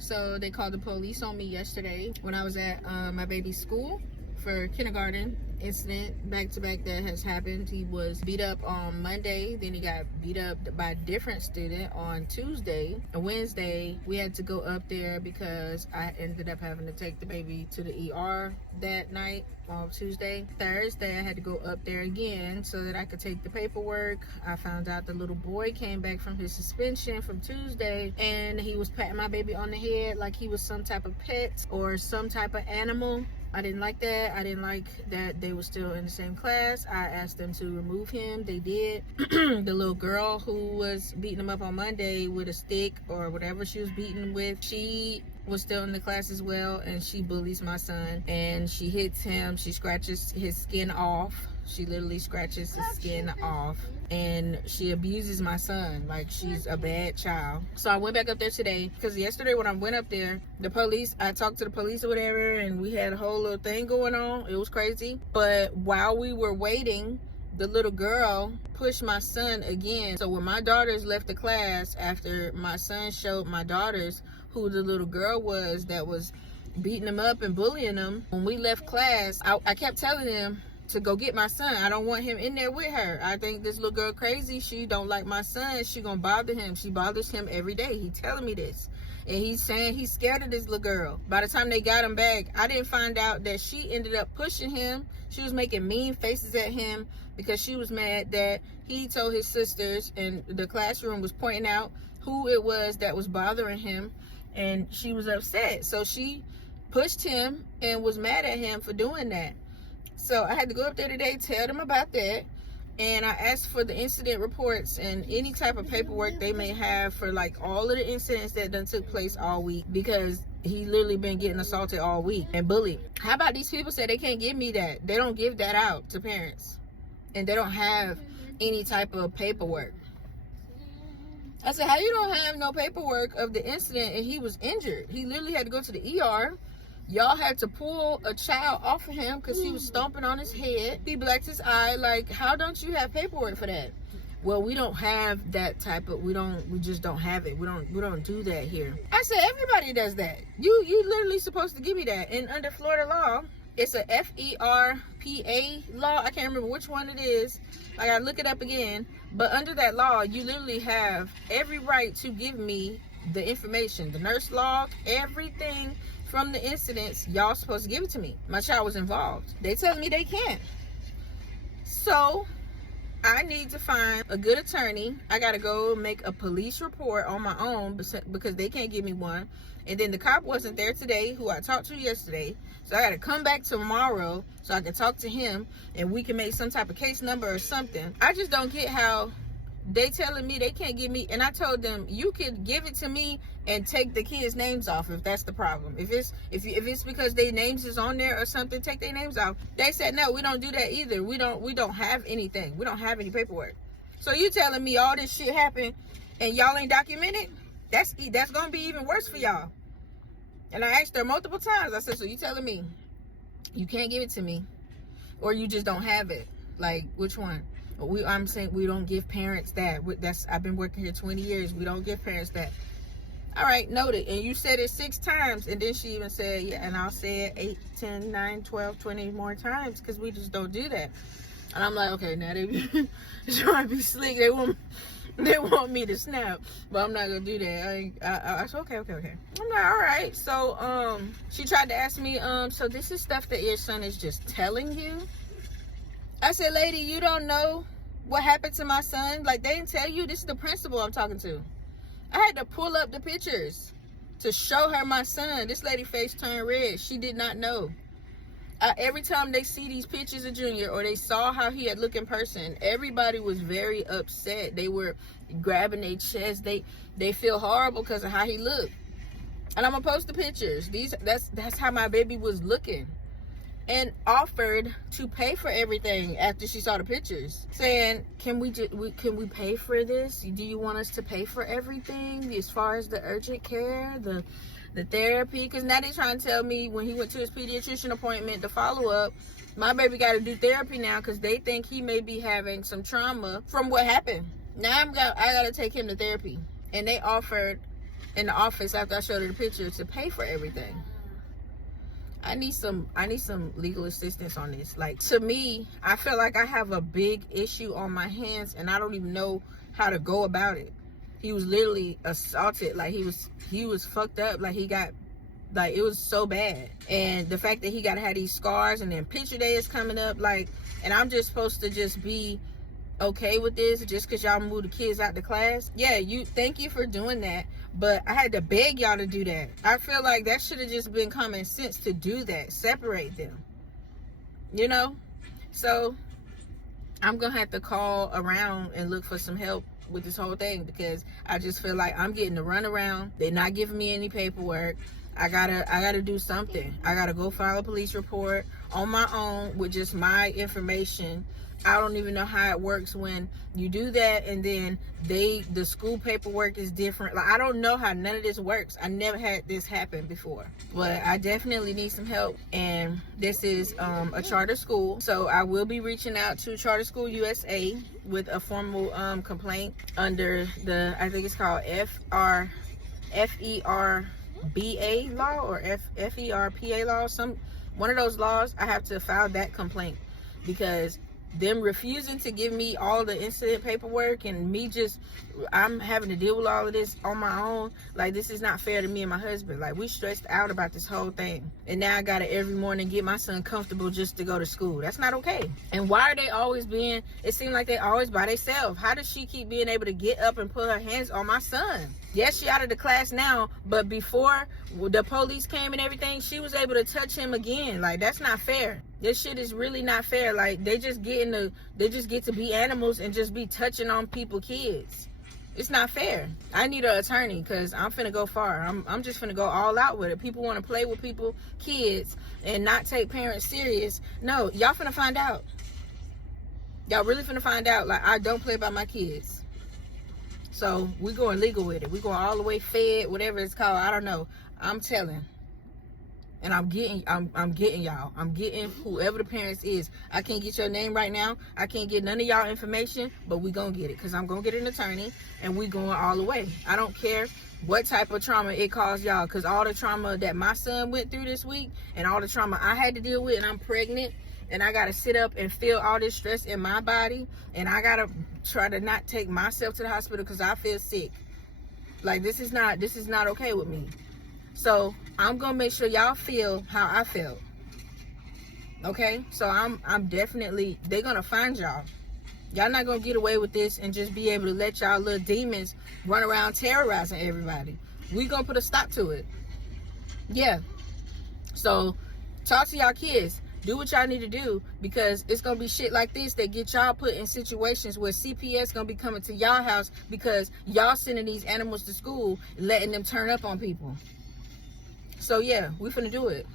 So they called the police on me yesterday when I was at my baby's school for kindergarten incident back to back that has happened. He was beat up on Monday, then he got beat up by a different student on Tuesday. And Wednesday we had to go up there because I ended up having to take the baby to the ER that night on Tuesday. Thursday I had to go up there again so that I could take the paperwork. I found out the little boy came back from his suspension from Tuesday and he was patting my baby on the head like he was some type of pet or some type of animal. I didn't like that. I didn't like that they were still in the same class. I asked them to remove him. They did. The little girl who was beating him up on Monday with a stick or whatever she was beating him with, she was still in the class as well, and she bullies my son and she hits him. She scratches his skin off. She literally scratches his skin off and she abuses my son like she's a bad child. So I went back up there today because yesterday when I went up there, I talked to the police or whatever, and we had a whole little thing going on. It was crazy. But while we were waiting, the little girl pushed my son again. So when my daughters left the class, after my son showed my daughters who the little girl was that was beating him up and bullying him, when we left class, I kept telling them to go get my son. I don't want him in there with her. I think this little girl crazy. She don't like my son. She gonna bother him. She bothers him every day. He telling me this. And he's saying he's scared of this little girl. By the time they got him back, I didn't find out that she ended up pushing him. She was making mean faces at him because she was mad that he told his sisters, and the classroom was pointing out who it was that was bothering him, and she was upset. So she pushed him and was mad at him for doing that. So I had to go up there today, tell them about that, and I asked for the incident reports and any type of paperwork they may have for like all of the incidents that done took place all week, because he literally been getting assaulted all week and bullied. How about these people say they can't give me that? They don't give that out to parents, and they don't have any type of paperwork. I said, how you don't have no paperwork of the incident and he was injured? He literally had to go to the ER. Y'all had to pull a child off of him because he was stomping on his head. He blacked his eye. Like, how don't you have paperwork for that? Well, we don't have that type of, we just don't have it. We don't do that here. I said, everybody does that. You literally supposed to give me that. And under Florida law, it's a FERPA law. I can't remember which one it is. I gotta look it up again. But under that law, you literally have every right to give me the information, the nurse log, everything from the incidents. Y'all supposed to give it to me. My child was involved. They telling me they can't. So I need to find a good attorney. I gotta go make a police report on my own because they can't give me one. And then the cop wasn't there today, who I talked to yesterday. So I gotta come back tomorrow so I can talk to him and we can make some type of case number or something. I just don't get how they telling me they can't give me, and I told them you could give it to me and take the kids' names off if that's the problem. If it's because their names is on there or something, take their names off. They said no, we don't do that either. We don't have anything. We don't have any paperwork. So you telling me all this shit happened and y'all ain't documented? That's gonna be even worse for y'all. And I asked her multiple times. I said, so you telling me you can't give it to me, or you just don't have it? Like, which one? I'm saying we don't give parents that. I've been working here 20 years. We don't give parents that. All right, noted. And you said it 6 times. And then she even said, yeah, and I'll say it 8, 10, 9, 12, 20 more times because we just don't do that. And I'm like, okay, now they trying to be slick. They want me to snap, but I'm not gonna do that. I said, okay. I'm like, all right. So she tried to ask me, so this is stuff that your son is just telling you? I said, lady, you don't know what happened to my son? Like, they didn't tell you? This is the principal I'm talking to. I had to pull up the pictures to show her my son. This lady face turned red. She did not know. Every time they see these pictures of Junior, or they saw how he had looked in person, everybody was very upset. They were grabbing their chest. They feel horrible because of how he looked. And I'm gonna post the pictures. That's how my baby was looking. And offered to pay for everything after she saw the pictures, saying, can we pay for this? Do you want us to pay for everything as far as the urgent care, the therapy? Because now they're trying to tell me when he went to his pediatrician appointment, the follow-up, my baby got to do therapy now because they think he may be having some trauma from what happened. Now I got to take him to therapy. And they offered in the office after I showed her the picture to pay for everything. I need some legal assistance on this. Like, to me, I feel like I have a big issue on my hands and I don't even know how to go about it. He was literally assaulted. Like, he was fucked up. Like, he got, like, it was so bad. And the fact that he gotta have these scars, and then picture day is coming up, like, and I'm just supposed to just be okay with this just because y'all moved the kids out the class. Yeah, thank you for doing that, but I had to beg y'all to do that. I feel like that should have just been common sense to do that. Separate them, you know? So I'm gonna have to call around and look for some help with this whole thing, because I just feel like I'm getting the runaround. They're not giving me any paperwork. I gotta do something. I gotta go file a police report on my own with just my information. I don't even know how it works when you do that, and then the school paperwork is different. Like, I don't know how none of this works. I never had this happen before, but I definitely need some help. And this is a charter school, so I will be reaching out to Charter School USA with a formal complaint under the, I think it's called FERBA law or FERPA law. One of those laws. I have to file that complaint because them refusing to give me all the incident paperwork and I'm having to deal with all of this on my own. Like, this is not fair to me and my husband. Like, we stressed out about this whole thing, and now I gotta every morning get my son comfortable just to go to school. That's not okay. And why are they always it seems like they always by themselves. How does she keep being able to get up and put her hands on my son? Yes, she out of the class now, but before the police came and everything, she was able to touch him again. Like, that's not fair. This shit is really not fair. Like, they just get to be animals and just be touching on people's kids. It's not fair. I need an attorney because I'm finna go far. I'm just finna go all out with it. People want to play with people, kids, and not take parents serious. No, y'all finna find out. Y'all really finna find out. Like, I don't play by my kids. So we going legal with it. We going all the way fed, whatever it's called. I don't know. I'm telling. And I'm getting y'all. I'm getting whoever the parents is. I can't get your name right now. I can't get none of y'all information, but we gonna get it, because I'm gonna get an attorney, and we going all the way. I don't care what type of trauma it caused y'all, because all the trauma that my son went through this week and all the trauma I had to deal with, and I'm pregnant, and I gotta sit up and feel all this stress in my body, and I gotta try to not take myself to the hospital because I feel sick. Like, this is not okay with me. So I'm gonna make sure y'all feel how I felt. Okay? So I'm definitely, they're gonna find y'all. Y'all not gonna get away with this and just be able to let y'all little demons run around terrorizing everybody. We gonna put a stop to it. Yeah. So talk to y'all kids. Do what y'all need to do, because it's gonna be shit like this that get y'all put in situations where CPS gonna be coming to y'all house because y'all sending these animals to school, letting them turn up on people. So yeah, we finna do it.